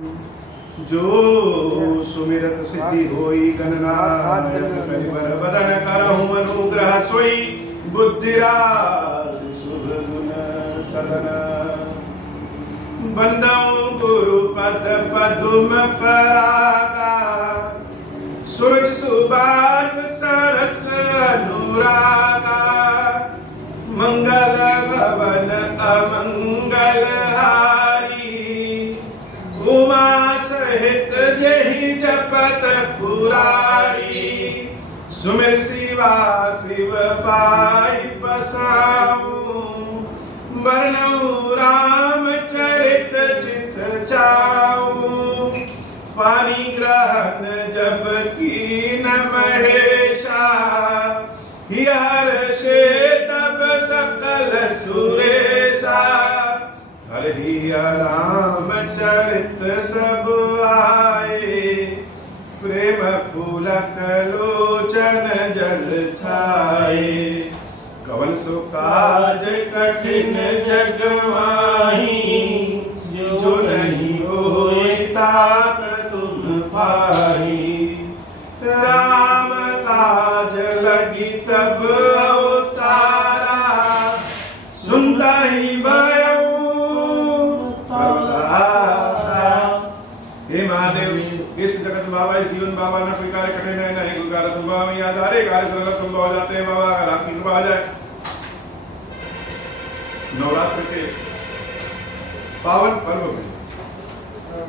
जो सुमिरत सिद्धि होई गणनायक कलिवर बदन करहु अनुग्रह सोई बुद्धिराशि शुभ गुण सदन बंदऊ गुरु पद पदुम परागा सूरज सुबास सरस अनुरागा मंगल भवन अमंगल हारी उमा सहित जहि जपत पुरारी सुमिर शिवा शिव पाई बसाऊं वर्णऊ राम चरित चित चाऊं पानी ग्रहण जब कीन महेशा हर्षे तब सकल सुरेशा हरि राम चरित सब आए प्रेम फूलक लोचन जल छाए कवन सो काज कठिन जग माही जो नहीं होए तात तुम पाही राम काज लगी तब अवतारा सुनता ही भयऊ हे महादेव इस जगत बाबा इस जीवन बाबा ना कोई कार्य कठिन है ना ही कोई कार्य संभव में याद आ रहे कार्य सरल संभव हो जाते हैं बाबा अगर आपकी कृपा आ जाए। नवरात्र के पावन पर्व में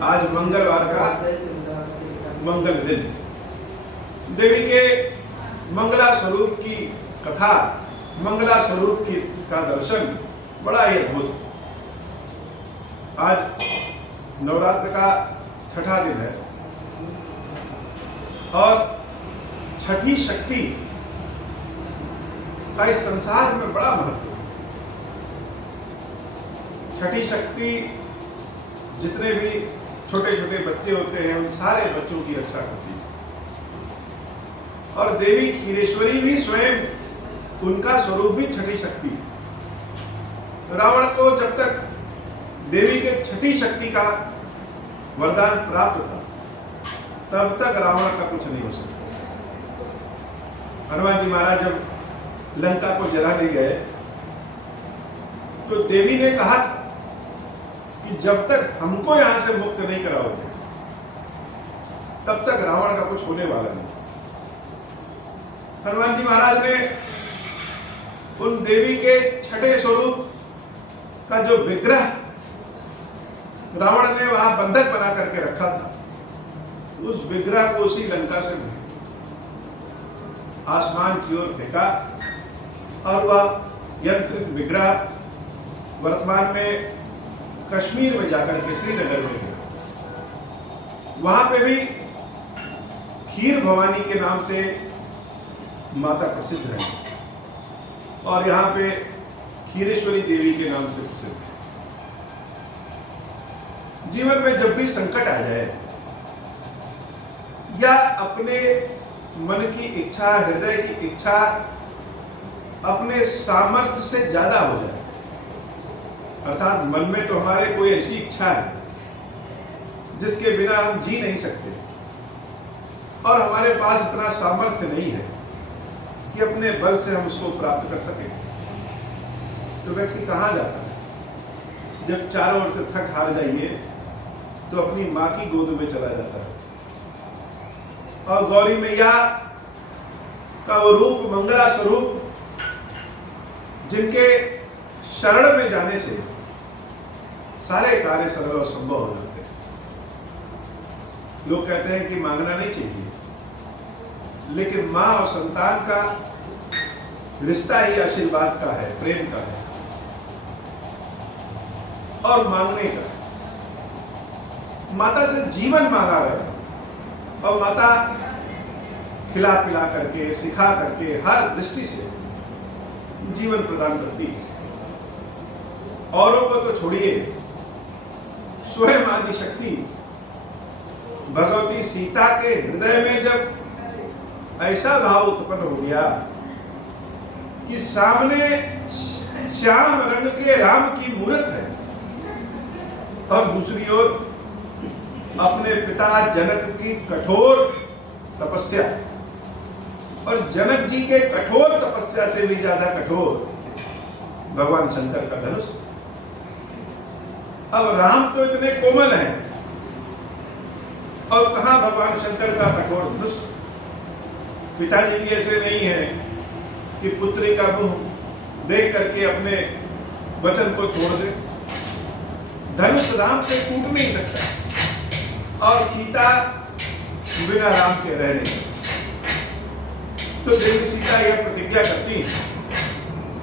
आज मंगलवार का मंगल दिन देवी के मंगला स्वरूप की कथा मंगला स्वरूप की का दर्शन बड़ा ही अद्भुत। आज नवरात्र का छठा दिन है और छठी शक्ति का इस संसार में बड़ा महत्व है। छठी शक्ति जितने भी छोटे छोटे बच्चे होते हैं उन सारे बच्चों की रक्षा करती है और देवी क्षीरेश्वरी भी स्वयं उनका स्वरूप भी छठी शक्ति है। रावण को जब तक देवी के छठी शक्ति का वरदान प्राप्त था तब तक रावण का कुछ नहीं हो सकता। हनुमान जी महाराज जब लंका को जलाने गए तो देवी ने कहा था कि जब तक हमको यहां से मुक्त नहीं कराओगे तब तक रावण का कुछ होने वाला नहीं। हनुमान जी महाराज ने उन देवी के छठे स्वरूप का जो विग्रह रावण ने वहां बंधक बना करके रखा था उस विग्रह को उसी लंका से आसमान की ओर फेंका और वह यंत्रित विग्रह वर्तमान में कश्मीर में जाकर के श्रीनगर में गया। वहां पे भी खीर भवानी के नाम से माता प्रसिद्ध है और यहाँ पे क्षीरेश्वरी देवी के नाम से प्रसिद्ध है। जीवन में जब भी संकट आ जाए या अपने मन की इच्छा हृदय की इच्छा अपने सामर्थ्य से ज्यादा हो जाए अर्थात मन में तो हमारे कोई ऐसी इच्छा है जिसके बिना हम जी नहीं सकते और हमारे पास इतना सामर्थ्य नहीं है कि अपने बल से हम उसको प्राप्त कर सकें तो व्यक्ति कहाँ जाता है। जब चारों ओर से थक हार जाइए तो अपनी माँ की गोद में चला जाता है और गौरी मैया का वो रूप मंगला स्वरूप जिनके शरण में जाने से सारे कार्य सरल और संभव हो जाते हैं। लोग कहते हैं कि मांगना नहीं चाहिए लेकिन माँ और संतान का रिश्ता ही आशीर्वाद का है, प्रेम का है और मांगने का है। माता से जीवन मांगा गया और माता खिला पिला करके सिखा करके हर दृष्टि से जीवन प्रदान करती है। औरों को तो छोड़िए, स्वयं आदि शक्ति भगवती सीता के हृदय में जब ऐसा भाव उत्पन्न हो गया कि सामने श्याम रंग के राम की मूर्त है और दूसरी ओर अपने पिता जनक की कठोर तपस्या, और जनक जी के कठोर तपस्या से भी ज्यादा कठोर भगवान शंकर का धनुष। अब राम तो इतने कोमल हैं, और कहां भगवान शंकर का कठोर धनुष। पिताजी भी ऐसे नहीं है कि पुत्री का मुंह देख करके अपने वचन को तोड़ दे। धनुष राम से टूट नहीं सकता, और सीता बिना राम के रह नहीं सकती। तो देवी सीता यह प्रतिज्ञा करती है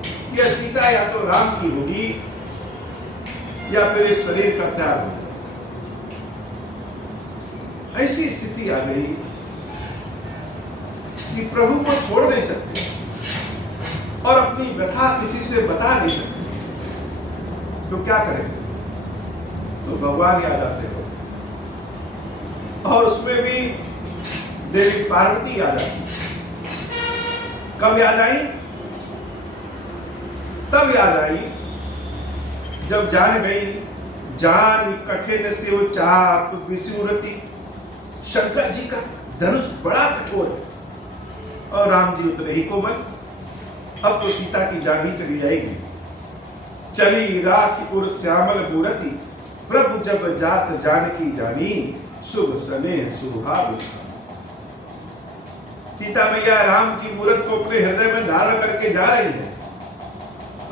कि यह सीता या तो राम की होगी या फिर इस शरीर का त्याग हो जाएगा। ऐसी स्थिति आ गई कि प्रभु को छोड़ नहीं सकते और अपनी व्यथा किसी से बता नहीं सकते, तो क्या करें? तो भगवान याद आते हो, और उसमें भी देवी पार्वती याद आती। कब याद आई? तब याद आई जब जान गई जान कठिन से वो चाप विसूरती। शंकर जी का धनुष बड़ा कठोर है और राम जी उतने ही कोमल। अब तो सीता की जान ही चली जाएगी। चली राख उर श्यामल मूर्ति, प्रभु जब जात जानकी जानी, शुभ स्नेह सुहाग। सीता मैया राम की मूर्त को अपने हृदय में धारण करके जा रही है,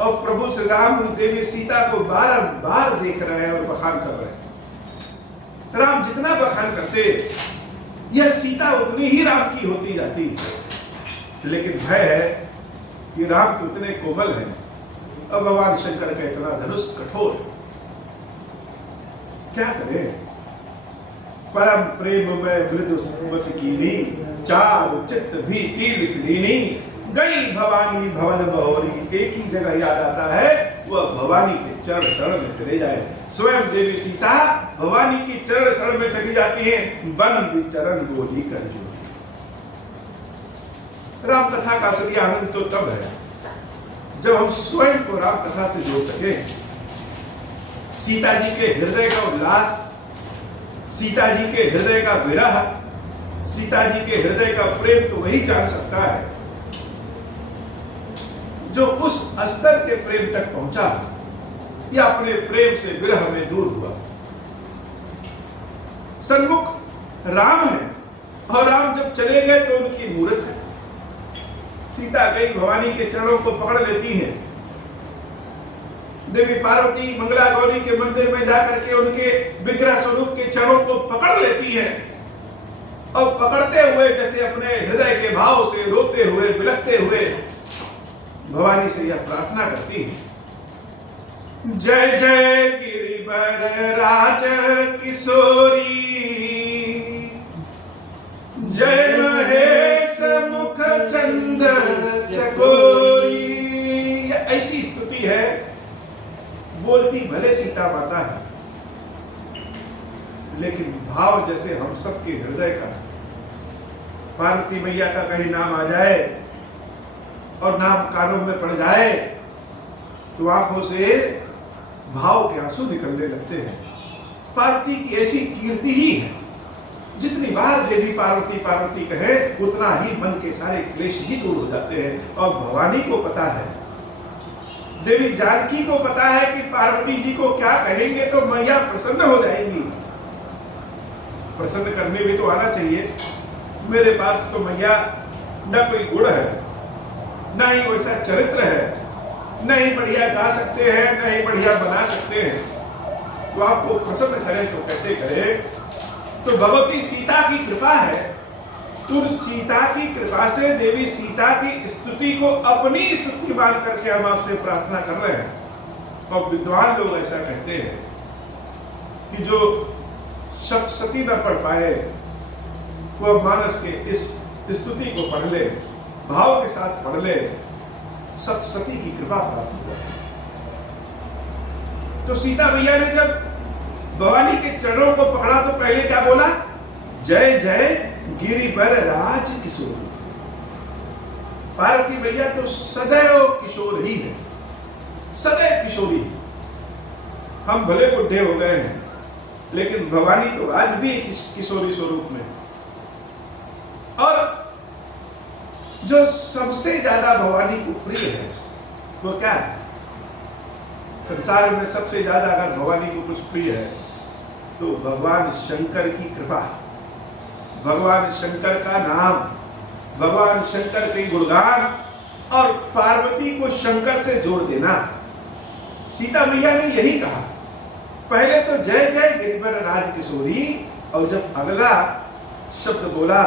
और प्रभु श्री राम देवी सीता को बार-बार देख रहे हैं और बखान कर रहे हैं। राम जितना बखान करते, यह सीता उतनी ही राम की होती जाती। लेकिन भय है कि राम तो उतने कोमल हैं, अब भगवान शंकर का इतना धनुष कठोर। क्या करें? परम प्रेम में मृदु बस कीनी, चारु चित्त भी तीर लिख लीनी। गई भवानी भवन बहोरी, एक ही जगह याद आता है, वह भवानी के चरण शरण में चले जाए। स्वयं देवी सीता भवानी की चरण शरण में चली जाती है। बन विचरण बोली कर जो। राम कथा का असली आनंद तो तब है जब हम स्वयं को राम कथा से जोड़ सके। सीता जी के हृदय का उल्लास, सीता जी के हृदय का विरह, सीता जी के हृदय का प्रेम तो वही जान सकता है जो उस स्तर के प्रेम तक पहुंचा या अपने प्रेम से विरह में दूर हुआ। सन्मुख राम है, और राम जब चले गए तो उनकी मूर्त है। सीता गई भवानी के चरणों को पकड़ लेती है। देवी पार्वती मंगला गौरी के मंदिर में जाकर के उनके विग्रह स्वरूप के चरणों को पकड़ लेती है, और पकड़ते हुए जैसे अपने हृदय के भाव से रोते हुए बिलखते हुए भवानी से यह प्रार्थना करती है, जय जय गिरिवर राज किशोरी, जय महेश मुख चंद्र चकोरी। ऐसी स्तुति है, बोलती भले सीता माता है, लेकिन भाव जैसे हम सबके हृदय का। पार्वती मैया का कहीं नाम आ जाए और नाम कानों में पड़ जाए तो आंखों से भाव के आंसू निकलने लगते हैं। पार्वती की ऐसी कीर्ति ही है, जितनी बार देवी पार्वती पार्वती कहे उतना ही मन के सारे क्लेश ही दूर हो जाते हैं। और भवानी को पता है, देवी जानकी को पता है कि पार्वती जी को क्या कहेंगे तो मैया प्रसन्न हो जाएंगी। प्रसन्न करने भी तो आना चाहिए। मेरे पास तो मैया न कोई गुण है, न ही वैसा चरित्र है, न ही बढ़िया गा सकते हैं, न ही बढ़िया बना सकते हैं। तो आपको प्रसन्न करें तो कैसे करें? तो भगवती सीता की कृपा है। तो सीता की कृपा से देवी सीता की स्तुति को अपनी स्तुति मान करके हम आपसे प्रार्थना कर रहे हैं। और विद्वान लोग ऐसा कहते हैं कि जो सप्तशती न पढ़ पाए वह मानस के इस स्तुति को पढ़ ले, भाव के साथ पढ़ ले, सप्तशती की कृपा प्राप्त हो जाए। तो सीता मैया ने जब भवानी के चरणों को पकड़ा तो पहले क्या बोला? जय जय गिरिवर राज किशोर। पार्वती मैया तो सदैव किशोर ही है, सदैव किशोरी। हम भले बुढ़े हो गए हैं, लेकिन भवानी तो आज भी एक किशोरी स्वरूप में। और जो सबसे ज्यादा भवानी को प्रिय है वो क्या है? संसार में सबसे ज्यादा अगर भवानी को कुछ प्रिय है तो भगवान शंकर की कृपा, भगवान शंकर का नाम, भगवान शंकर के गुणगान और पार्वती को शंकर से जोड़ देना। सीता मैया ने यही कहा, पहले तो जय जय गिरिवर राज किशोरी, और जब अगला शब्द बोला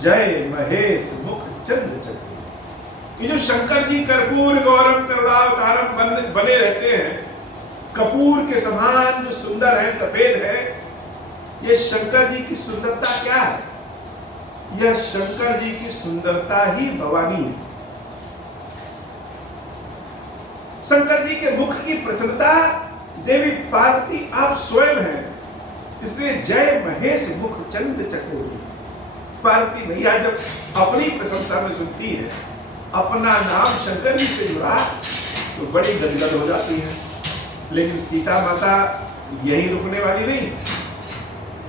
जय महेश मुख चंद्र चकोरी। ये जो शंकर जी कर्पूर गौरम करुणावतारम बने रहते हैं, कपूर के समान जो सुंदर है, सफेद है, ये शंकर जी की सुंदरता क्या है? यह शंकर जी की सुंदरता ही भवानी है। शंकर जी के मुख की प्रसन्नता देवी पार्वती आप स्वयं हैं, इसलिए जय महेश मुख चंद्र चकोरी। पार्वती मैया जब अपनी प्रशंसा में सुनती है, अपना नाम शंकर जी से जुड़ा, तो बड़ी गदगद हो जाती है। लेकिन सीता माता यही रुकने वाली नहीं,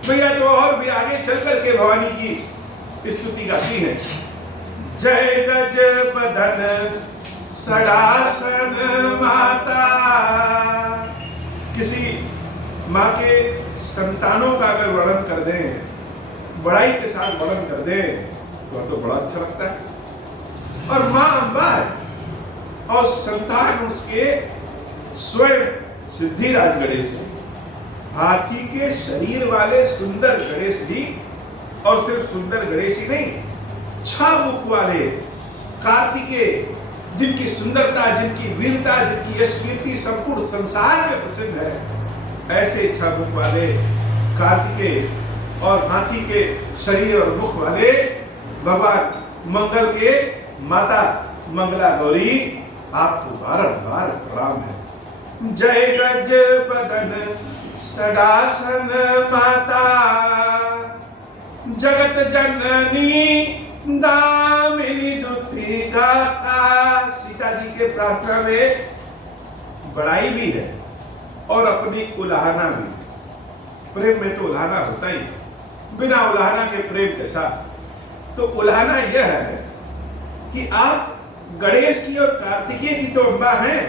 मैया तो और भी आगे चल करके भवानी की स्तुति गाती है। जय गज बदन सडासन माता। किसी माँ के संतानों का अगर वर्णन कर दें, बड़ाई के साथ वर्णन कर दें, तो बड़ा अच्छा लगता है। और माँ अम्बा है और संतान उसके स्वयं सिद्धिराज गणेश जी, हाथी के शरीर वाले सुंदर गणेश जी। और सिर्फ सुंदर गणेश ही नहीं, 6 मुख वाले कार्तिकेय, जिनकी सुंदरता, जिनकी वीरता, जिनकी यश कीर्ति संपूर्ण संसार में प्रसिद्ध है, ऐसे 6 मुख वाले कार्तिकेय और हाथी के शरीर और मुख वाले भगवान मंगल के माता मंगला गौरी, आपको बारंबार प्रणाम है। जय गज बदन सडासन माता, जगत जननी दामिनी दुति गाता। सीता जी के प्रार्थना में बड़ाई भी है और अपनी उलाहना भी। प्रेम में तो उलाहना होता ही, बिना उलाहना के प्रेम कैसा? तो उलाहना यह है कि आप गणेश की और कार्तिकेय की तो अम्बा हैं,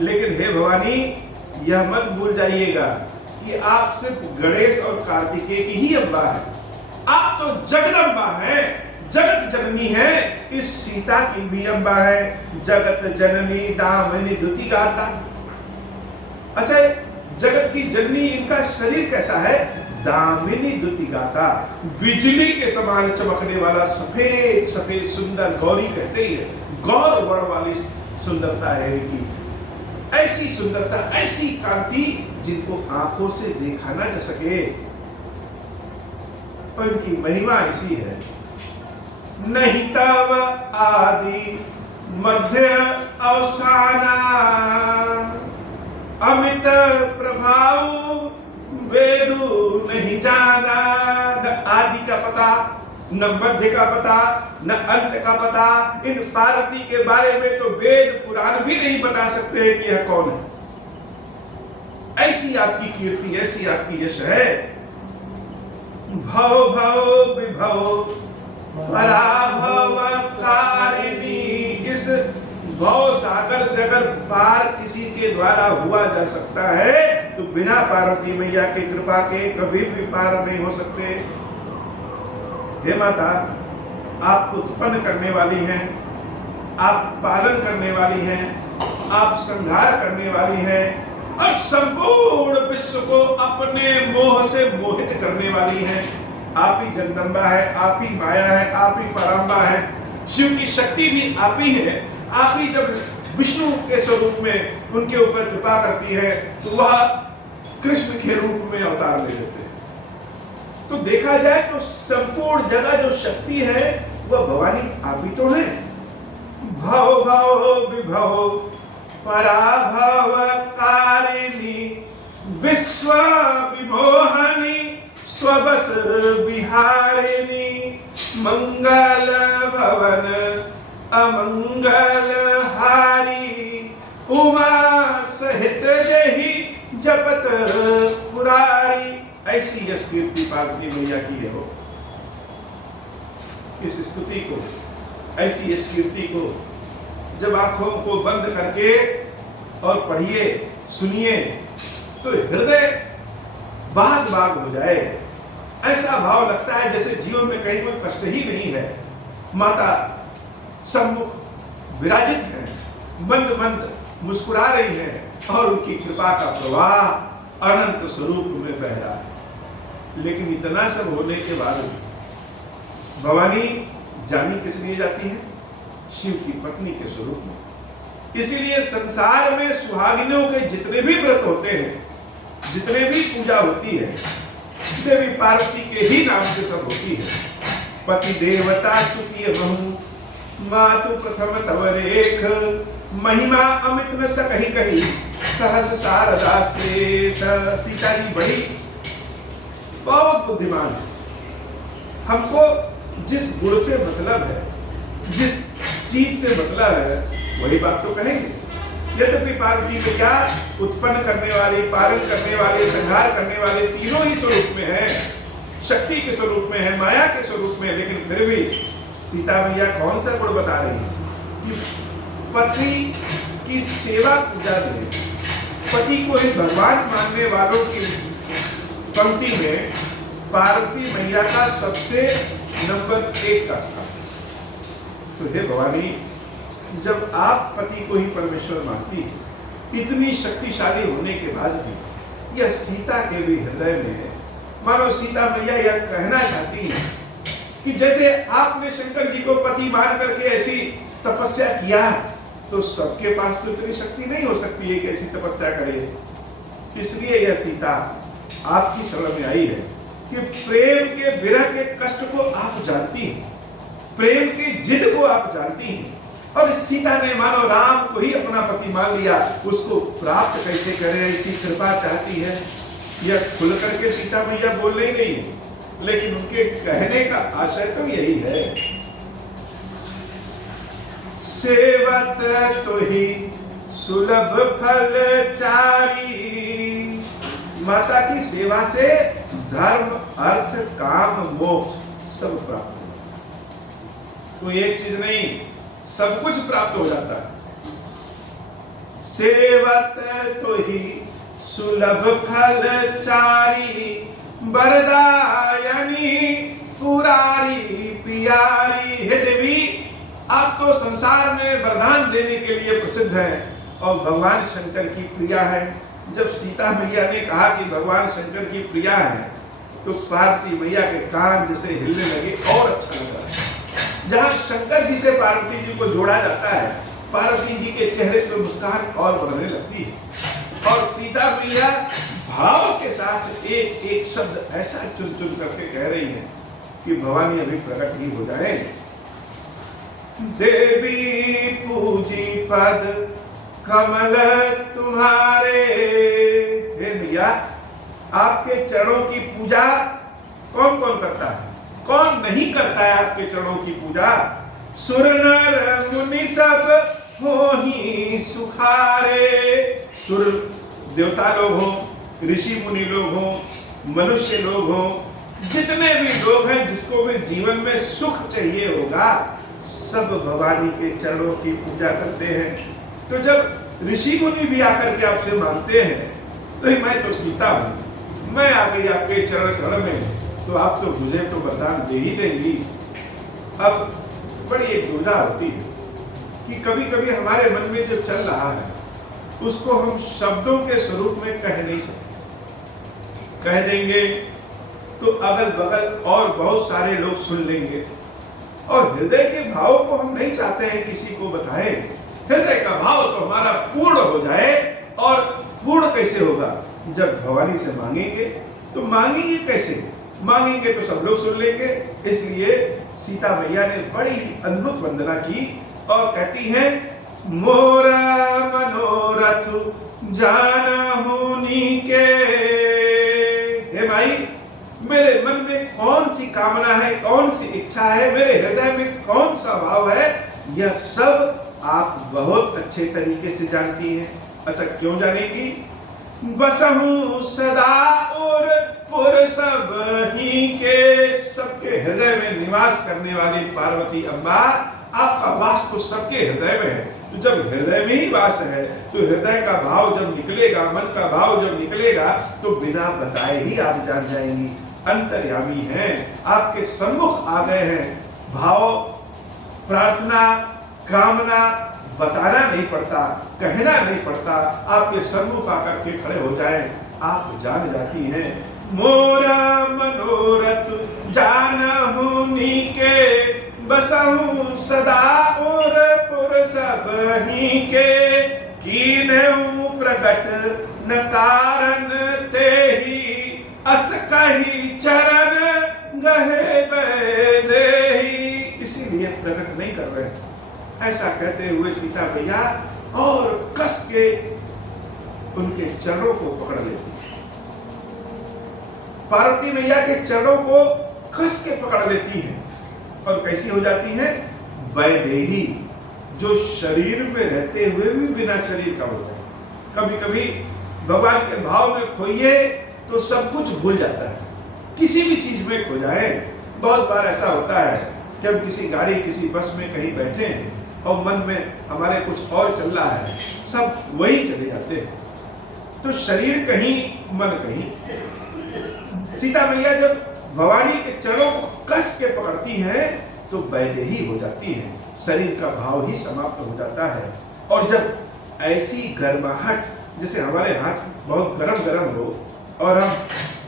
लेकिन हे भवानी, यह मत भूल जाइएगा कि आप सिर्फ गणेश और कार्तिकेय की ही अम्बा है। आप तो जगदम्बा हैं, जगत जननी है। इस सीता की भी अम्बा है, जगत जननी दामिनी दुति गाता। अच्छा, जगत की जननी, इनका शरीर कैसा है? दामिनी दुति गाता, बिजली के समान चमकने वाला सफेद सफेद सुंदर, गौरी कहते ही है, गौर वर्ण वाली सुंदरता है इनकी। ऐसी सुंदरता, ऐसी कांति जिनको आंखों से देखा ना जा सके। और इनकी महिमा ऐसी है, नहीं तव आदि मध्य अवसाना, अमित प्रभाव वेदु नहीं जाना। न आदि का पता, न मध्य का पता, न अंत का पता। इन पार्वती के बारे में तो वेद पुराण भी नहीं बता सकते कि यह कौन है। ऐसी आपकी कीर्ति, ऐसी आपकी यश है। भव भव विभव पराभव कारिणी। इस भव सागर से अगर पार किसी के द्वारा हुआ जा सकता है, तो बिना पार्वती मैया की कृपा के कभी भी पार नहीं हो सकते। हे माता, आप उत्पन्न करने वाली हैं, आप पालन करने वाली हैं, आप संहार करने वाली हैं, और संपूर्ण विश्व को अपने मोह से मोहित करने वाली हैं। आप ही जगदम्बा है, आप ही माया है, आप ही पराम्बा है। शिव की शक्ति भी आप ही है। आप ही जब विष्णु के स्वरूप में उनके ऊपर कृपा करती है, तो वह कृष्ण के रूप में अवतार ले लेते हैं। तो देखा जाए तो संपूर्ण जगह जो शक्ति है वह भवानी आप ही तो है। भव भव विभव पराभव कारिणी, विश्व विमोहनी स्वबस विहारिणी, मंगल भवन अमंगल हारी, उमा सहित जही जपत पुरारी। ऐसी यश कीर्ति पार्वती मैया की है वो। इस स्तुति को, ऐसी यश कीर्ति को जब आंखों को बंद करके और पढ़िए, सुनिए, तो हृदय बाग बाग हो जाए। ऐसा भाव लगता है जैसे जीवन में कहीं कोई कष्ट ही नहीं है। माता सम्मुख विराजित है, मंद मंद मुस्कुरा रही है और उनकी कृपा का प्रवाह अनंत स्वरूप में बह रहा है। लेकिन इतना सब होने के बाद भवानी जानी किस लिए जाती है? शिव की पत्नी के स्वरूप में। इसीलिए संसार में सुहागिनों के जितने भी व्रत होते हैं, जितने भी पूजा होती है, देवी पार्वती के ही नाम से सब होती है। पति देवता स्तुति बहु, मातु प्रथम तव रेख, महिमा अमित न सकहि कही, सहस शारदा से। सीता जी बड़ी बहुत बुद्धिमान है। हमको जिस गुण से मतलब है, जिस चीज से मतलब है, वही बात तो कहेंगे। यद्यपि पार्वती में क्या उत्पन्न करने वाले, पालन करने वाले, संहार करने वाले तीनों ही स्वरूप में है, शक्ति के स्वरूप में है, माया के स्वरूप में, लेकिन फिर भी सीता मैया कौन सा गुण बता रही है कि पति की सेवा पूजा दे। पति को ही भगवान मानने वालों की पंक्ति में पार्वती मैया का सबसे नंबर 1 का स्थान। तो हे भवानी, जब आप पति को ही परमेश्वर मानती है, इतनी शक्तिशाली होने के बाद भी यह सीता के भी हृदय में, मानो सीता मैया यह कहना चाहती है कि जैसे आपने शंकर जी को पति मान करके ऐसी तपस्या किया, तो सबके पास तो इतनी शक्ति नहीं हो सकती है कि ऐसी तपस्या करे। इसलिए यह सीता आपकी शरण में आई है कि प्रेम के विरह के कष्ट को आप जानती हैं, प्रेम की जिद को आप जानती हैं, और इस सीता ने मानो राम को ही अपना पति मान लिया। उसको प्राप्त कैसे करें, ऐसी कृपा चाहती है। यह खुल करके सीता मैया बोल रही नहीं, लेकिन उनके कहने का आशय तो यही है। सेवत तो ही सुलभ फल चारी, माता की सेवा से धर्म, अर्थ, काम, मोक्ष सब प्राप्त हो। कोई एक चीज नहीं, सब कुछ प्राप्त हो जाता है। सेवत तो ही सुलभ फल चारी, वरदायनी पुरारी पियारी। हे देवी, आप तो संसार में वरदान देने के लिए प्रसिद्ध हैं और भगवान शंकर की प्रिया है। जब सीता मैया ने कहा कि भगवान शंकर की प्रिया है, तो पार्वती मैया के कान जैसे हिलने लगे और अच्छा लगा। जहाँ शंकर जी से पार्वती जी को जोड़ा जाता है, पार्वती जी के चेहरे पर मुस्कान और बढ़ने लगती है। और सीता मैया भाव के साथ एक एक शब्द ऐसा चुन चुन करके कह रही है कि भवानी अभी प्रकट ही हो जाए। देवी पूजी पद कमल तुम्हारे। हे मैया, आपके चरणों की पूजा कौन कौन करता है? कौन नहीं करता है आपके चरणों की पूजा? सुर नर मुनि सब होहि सुखारे। सुर देवता लोग हों, ऋषि मुनि लोग हों, मनुष्य लोग हों, जितने भी लोग हैं, जिसको भी जीवन में सुख चाहिए होगा, सब भवानी के चरणों की पूजा करते हैं। तो जब ऋषि मुनि भी आकर के आपसे मांगते हैं, तो मैं तो सीता हूँ, मैं आ गई आपके चरण शरण में, तो आप तो मुझे तो वरदान दे ही देंगी। अब बड़ी एक दुविधा होती है कि कभी कभी हमारे मन में जो चल रहा है, उसको हम शब्दों के स्वरूप में कह नहीं सकते। कह देंगे तो अगल बगल और बहुत सारे लोग सुन लेंगे, और हृदय के भाव को हम नहीं चाहते हैं किसी को बताएं। हृदय का भाव तो हमारा पूर्ण हो जाए, और पूर्ण कैसे होगा? जब भवानी से मांगेंगे। तो मांगेंगे कैसे? मांगेंगे तो सब लोग सुन लेंगे। इसलिए सीता मैया ने बड़ी ही अद्भुत वंदना की और कहती हैं, मोरा मनोरथ जानहुनी के। हे भाई, मेरे मन में कौन सी कामना है, कौन सी इच्छा है, मेरे हृदय में कौन सा भाव है, यह सब आप बहुत अच्छे तरीके से जानती हैं। अच्छा, क्यों जानेगी? बसहूं सदा और पुर सब ही के। सबके हृदय में निवास करने वाली पार्वती अम्बा, आपका वास तो सबके हृदय में है। तो जब हृदय में ही वास है तो हृदय का भाव जब निकलेगा, मन का भाव जब निकलेगा तो बिना बताए ही आप जान जाएंगी अंतर्यामी हैं, आपके सम्मुख आ गए हैं। भाव, प्रार्थना, कामना बताना नहीं पड़ता, कहना नहीं पड़ता, आपके सम्मुख आकर के खड़े हो जाएं, आप जान जाती हैं। मोरा मनोरथ जानहु नीके, बसहूं सदा और पुर सब ही के। कीन्हु प्रकट न कारण तेहि, अस कही चरण गहे देहि। इसीलिए प्रकट नहीं कर रहे हैं। ऐसा कहते हुए सीता मैया और कस के उनके चरणों को पकड़ लेती है। पार्वती मैया के चरणों को कस के पकड़ लेती है और कैसी हो जाती है? वैदेही, जो शरीर में रहते हुए भी बिना शरीर का होता है। कभी कभी भगवान के भाव में खोइए तो सब कुछ भूल जाता है, किसी भी चीज में खो जाए। बहुत बार ऐसा होता है कि हम किसी गाड़ी, किसी बस में कहीं बैठे हैं और मन में हमारे कुछ और चल रहा है, सब वही चले जाते हैं। तो शरीर कहीं, मन कहीं। सीता मैया जब भवानी के चरणों को कस के पकड़ती हैं तो वैदेही हो जाती हैं, शरीर का भाव ही समाप्त हो जाता है। और जब ऐसी गर्माहट, जैसे हमारे हाथ बहुत गरम गरम हो और हम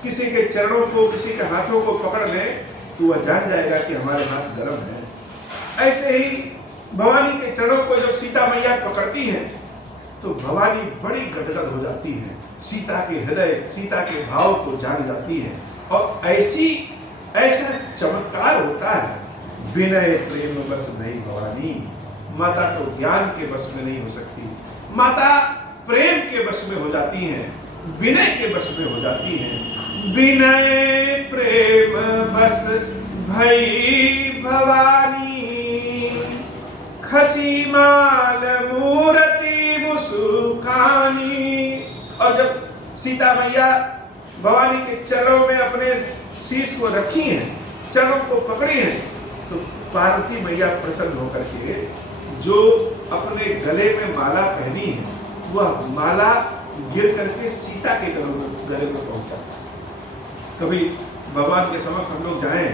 किसी के चरणों को, किसी के हाथों को पकड़ लें तो वह जान जाएगा कि हमारे हाथ गरम है। ऐसे ही भवानी के चरणों को जब सीता मैया पकड़ती हैं तो भवानी बड़ी गदगद हो जाती हैं, सीता के हृदय, सीता के भाव को जान जाती है। और ऐसा चमत्कार होता है। विनय प्रेम बस नहीं भवानी, माता तो ज्ञान के बस में नहीं हो सकती, माता प्रेम के बस में हो जाती हैं, विनय के बस में हो जाती हैं। विनय प्रेम बस भई भवानी, खसी माल मूर्ति मुसुखानी। और जब सीता मैया भवानी के चरणों में अपने शीश को रखी हैं, चरणों को पकड़ी हैं, तो पार्वती मैया प्रसन्न होकर के जो अपने गले में माला पहनी है, वह माला गिर करके सीता के गले में पहुंचा। कभी भगवान के समक्ष हम लोग जाएं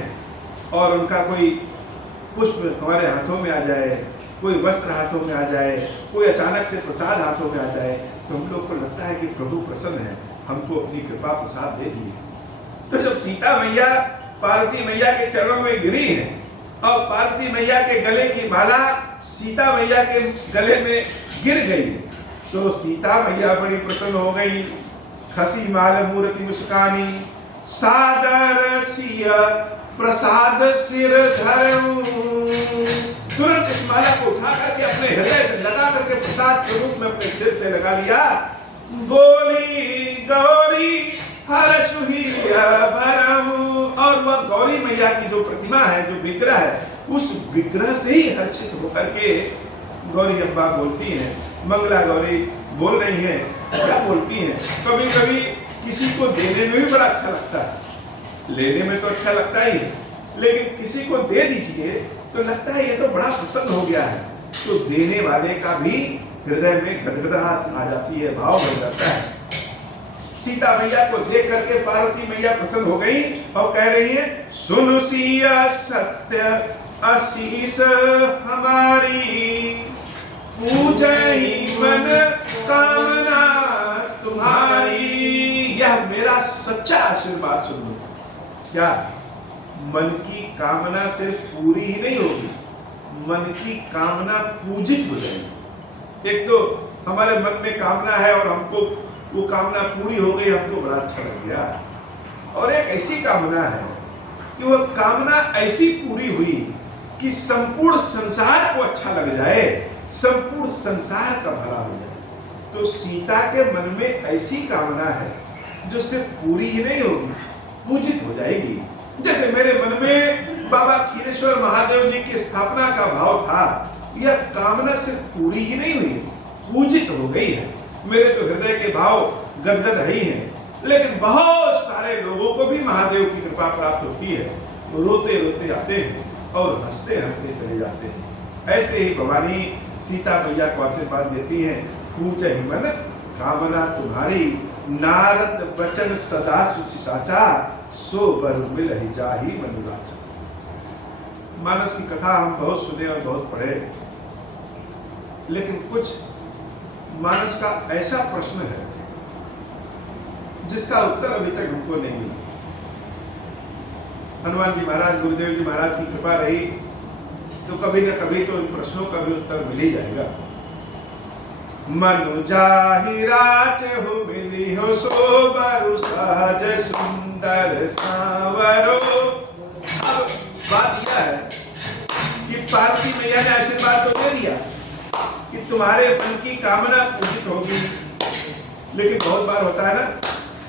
और उनका कोई पुष्प हमारे हाथों में आ जाए, कोई वस्त्र हाथों में आ जाए, कोई अचानक से प्रसाद हाथों में आ जाए, तो हम लोग को लगता है कि प्रभु प्रसन्न है, हमको अपनी कृपा प्रसाद दे दिए। तो जब सीता मैया पार्वती मैया के चरणों में गिरी है और पार्वती मैया के गले की माला सीता मैया के गले में गिर गई, तो सीता मैया बड़ी प्रसन्न हो गई। खसी माल मूर्ति मुस्कानी, सादर सिय प्रसाद सिर धरूं। तुरंत इस माला को उठा करके अपने हृदय से लगा करके प्रसाद के रूप में अपने सिर से लगा लिया। बोली गौरी हर सुहिया भरऊं। और वह गौरी मैया की जो प्रतिमा है, जो विग्रह है, उस विग्रह से ही हर्षित होकर के गौरी अम्बा बोलती हैं, मंगला गौरी बोल रही हैं। क्या बोलती हैं? कभी कभी किसी को देने में भी बड़ा अच्छा लगता है, लेने में तो अच्छा लगता ही है, लेकिन किसी को दे दीजिए तो लगता है ये तो बड़ा प्रसन्न हो गया है, तो देने वाले का भी हृदय में गदगदाहट आ जाती है, भाव बढ़ जाता है। सीता मैया को देख करके पार्वती मैया प्रसन्न हो गई और कह रही है, सुन सिया सत्य आशीष हमारी, पूजहि मन कामना तुम्हारी। यह मेरा सच्चा आशीर्वाद सुन लो। क्या मन की कामना से पूरी ही नहीं होगी, मन की कामना पूजित हो जाएगी। एक तो हमारे मन में कामना है और हमको वो कामना पूरी हो गई, हमको बड़ा अच्छा लग गया, और एक ऐसी कामना है कि वो कामना ऐसी पूरी हुई कि संपूर्ण संसार को अच्छा लग जाए, संपूर्ण संसार का भला हो जाए। तो सीता के मन में ऐसी कामना है जो सिर्फ पूरी ही नहीं होगी, पूजित हो जाएगी। जैसे मेरे मन में बाबा खीरेश्वर महादेव जी की स्थापना का भाव था, यह कामना सिर्फ पूरी ही नहीं हुई, पूजित हो गई है। मेरे तो हृदय के भाव गदगद है ही हैं, लेकिन बहुत सारे लोगों को भी महादेव की कृपा प्राप्त होती है। वो रोते रोते आते हैं और हंसते हंसते चले जाते हैं। ऐसे ही भवानी सीता मैया को आशीर्वाद देती हैं, पूछ ही मन कामना तुम्हारी, नारद वचन सदा सुचि साचा, सो बर मिलहि जाहि मनुराचा। मानस की कथा हम बहुत सुने और बहुत पढ़े, लेकिन कुछ मानस का ऐसा प्रश्न है जिसका उत्तर अभी तक हमको नहीं मिला। हनुमान जी महाराज, गुरुदेव जी महाराज की कृपा रही तो कभी न कभी तो इन प्रश्नों का भी उत्तर मिल ही जाएगा। मनु जाहि राचहु मिली हो, सो बरु सहज सुंदर सांवरो। अब बात यह है कि पार्वती मैया ने आशीर्वाद तो दे दिया कि तुम्हारे मन की कामना पूजित होगी, लेकिन बहुत बार होता है ना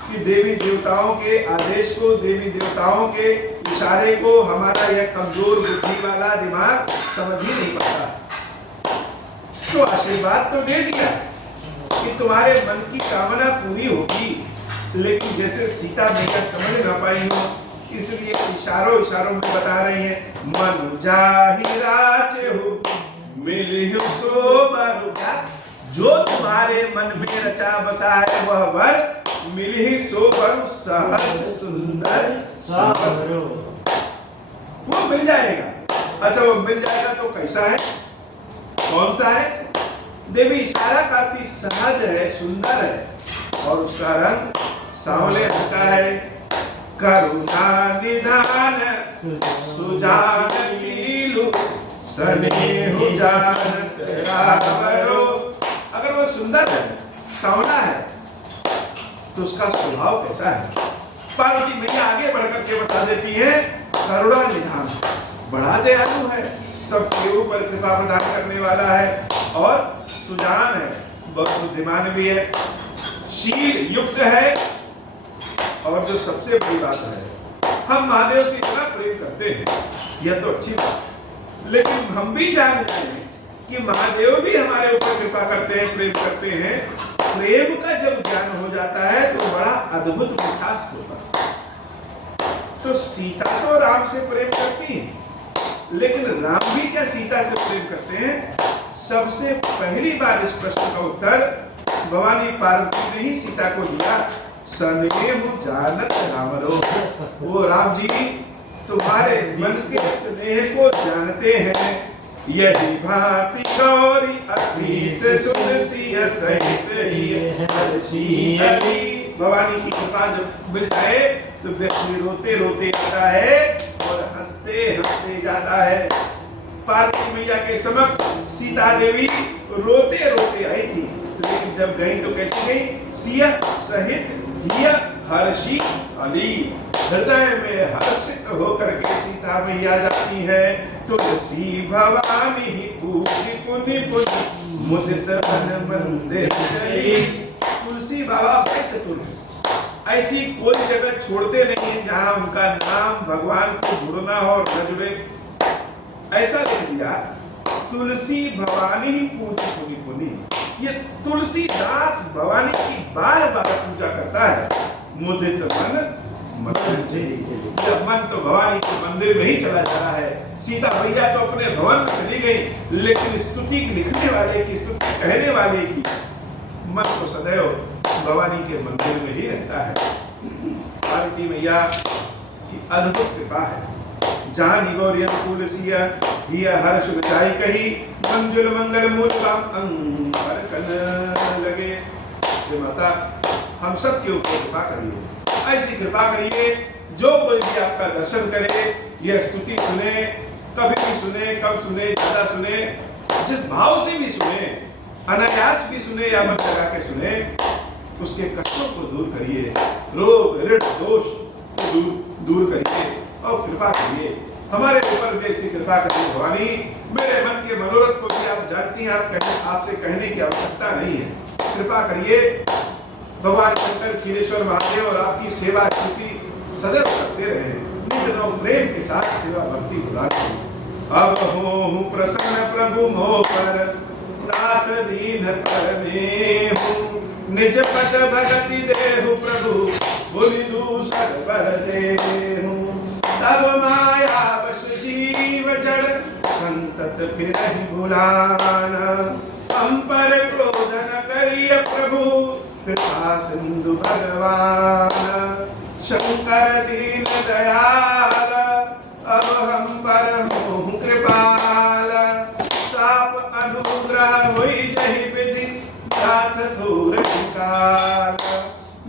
कि देवी देवताओं के आदेश को, देवी देवताओं के इशारे को हमारा यह कमजोर बुद्धि वाला दिमाग समझ ही नहीं पाता। तो आशीर्वाद तो दे दिया कि तुम्हारे मन की कामना पूरी होगी, लेकिन जैसे सीता मैया समझ ना पाई हो, इसलिए इशारों इशारों में बता रही हैं, मनु जाहि राचहु मिलिहु सो बरु। जो तुम्हारे मन में रचा बसा है वह वर, मिलिहि सो बरु सहज सुंदर सांवरो। वो मिल जाएगा। अच्छा, वो मिल जाएगा तो कैसा है, कौन सा है? देवी इशारा करती, सहज है, सुंदर है और उसका रंग सांवले रंग का है। करुणा निधान सुजानशीलु, स्नेहु जानत रावरो। अगर वो सुंदर है, सांवला है, तो उसका स्वभाव कैसा है? पार्वती मैया आगे बढ़कर के बता देती है, करुणा निधान, बड़ा दयालु है, सबके ऊपर कृपा प्रदान करने वाला है और सुजान है, बहुत बुद्धिमान भी है, शील युक्त है। और जो सबसे बड़ी बात है, हम महादेव से इतना प्रेम करते हैं, यह तो अच्छी बात, लेकिन हम भी जान जाए कि महादेव भी हमारे ऊपर कृपा करते हैं, प्रेम करते हैं। प्रेम का जब ज्ञान हो जाता है तो बड़ा अद्भुत विकास होता है। तो सीता तो राम से प्रेम करती है, लेकिन राम भी क्या सीता से प्रेम करते हैं? सबसे पहली बार इस प्रश्न का उत्तर भवानी पार्वती ने ही सीता को दिया। स्नेहु जानत रामरो। वो राम जी तुम्हारे मन के स्नेह को जानते हैं। यदि भांति गौरी आशीष सुन सिय सहित ही हर्षी हरि। भवानी की कृपा जब मिल जाए तो व्यक्ति रोते रोते आता है और हंसते हंसते जाता है। पार्वती मैया के समक्ष सीता देवी रोते रोते आई थी, लेकिन जब गई तो कैसी गई? सिय सहित हिय हर्षी अली। हृदय में हर्षित होकर के सीता मैया जाती है। तुलसी भवानी पूजी पुनि पुनि मुदित मन मंदिर चली। तुलसी बाबा बड़े चतुर हैं, ऐसी कोई जगह छोड़ते नहीं जहां उनका नाम भगवान से जुड़ना हो और न जुड़े। ऐसा लिख दिया, तुलसी भवानी पूजी पुनि पुनि। ये तुलसीदास भवानी की बार बार पूजा करता है। मुदित मन मंदिर चली। जब मन तो भवानी के मंदिर में ही चला जा रहा है। सीता मैया तो अपने भवन में चली गई, लेकिन स्तुति लिखने वाले की, स्तुति कहने वाले की मन तो सदैव भवानी के मंदिर में ही रहता है। पार्वती मैया की अद्भुत कृपा है। जानी गौरी अनुकूल सिय हिय हर्ष विचाई कही। मंजुल मंगल मूल काम अंबर कन लगे। ये माता हम सब के ऊपर कृपा करिए, ऐसी कृपा करिए जो कोई भी आपका दर्शन करे, यह स्तुति सुने, कभी भी सुने, कब सुने, ज्यादा सुने, जिस भाव से भी सुने, अनायास भी सुने या मन लगा के सुने, उसके कष्टों को दूर करिए, रोग ऋण दोष को दूर करिए और कृपा करिए। हमारे ऊपर भी ऐसी कृपा करिए भवानी। मेरे मन के मनोरथ को भी आप जानती हैं, आपसे कहने की आवश्यकता नहीं है। कृपा करिए। भगवान शंकर, खीरेश्वर महादेव और आपकी सेवा स्तुति सदैव करते रहे। निज नव प्रेम के साथ सेवा भक्ति प्रदान करें। अब हो प्रसन्न प्रभु मोह पर, तात दीन पर में हूँ। निज पद भगति देहु प्रभु भूलि दूसर बर देहु। तब माया बस जीव जड़ संतत फिरहि भुलाना। हम पर क्रोध न करिय प्रभु कृपा सिंधु भगवान। शंकर दीन दयाल अब हम पर होहु कृपाल। साप अनुग्रह होई जहि विधि नाथ थोर काल।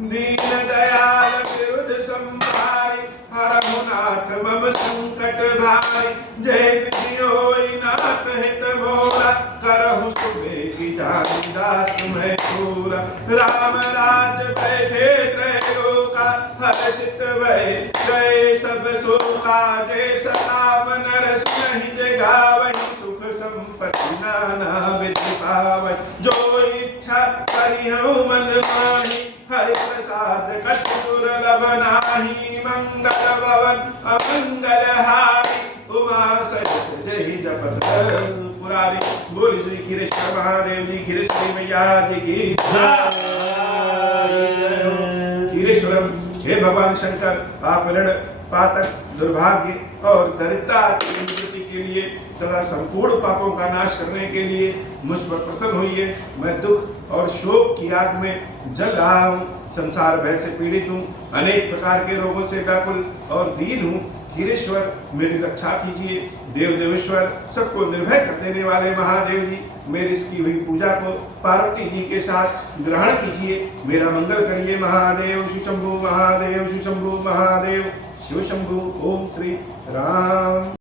दीन दयाल विरुद्ध संभारी हरहु नाथ मम संकट भारी। जय विधि होई नाथ हित मोरा करहु सुबेगी जानी दास मैं पूरा। राम राज बैठे त्रय लोका हर्षित भय गए सब शोका। जय सताप नर सुनहि जय गावहि सुख संपत्ति नाना विधि पावै। जो इच्छा करिहु मन माहि हरि प्रसाद कछु दुर्लभ नाही। मंगल भवन अमंगल हारी उमा सहित जय जपत पुरारी। बोली श्री खीरेश्वर महादेव जी खीरेश्वरी मैया जी की खीरेश्वरम। हे भगवान शंकर, आप ऋण पातक दुर्भाग्य और दरिद्रता की निवृत्ति के लिए तथा संपूर्ण पापों का नाश करने के लिए मुझ पर प्रसन्न होइए। मैं दुख और शोक की आग में जल रहा हूँ, संसार भय से पीड़ित हूँ, अनेक प्रकार के रोगों से व्याकुल और दीन हूँ। खीरेश्वर मेरी रक्षा कीजिए। देव देवेश्वर सबको निर्भय कर देने वाले महादेव जी मेरी इसकी हुई पूजा को पार्वती जी के साथ ग्रहण कीजिए। मेरा मंगल करिए महादेव। शिव शंभु महादेव, शिव शंभु महादेव, शिव शंभु। ओम श्री राम।